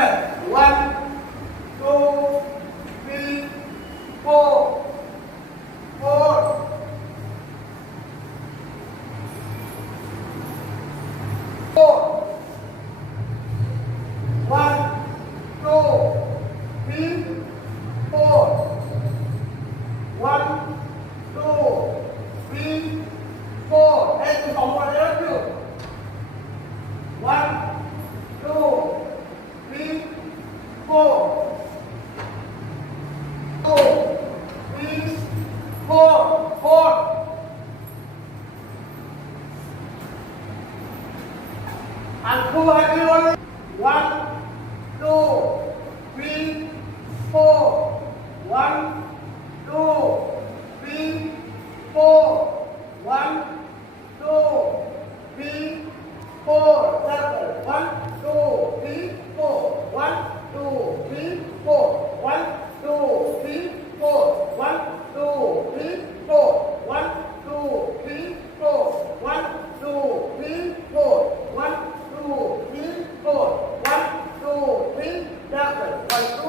One, two, three, four. Four. Four. One, two, three, four. One, two, three, four. Đây từ vòng qua đấy chưa? One, two, three, four. Two, three, four. Four. And two everyone. One, two, three, four. One, two, three, four. One, two, three, four. Seven. One, two, three, four. One, two, three, four. One, two, three, four. One, two, three, four. One, two, three, four. One, two, three, four. One, two, three, four. One, two, three, seven. One,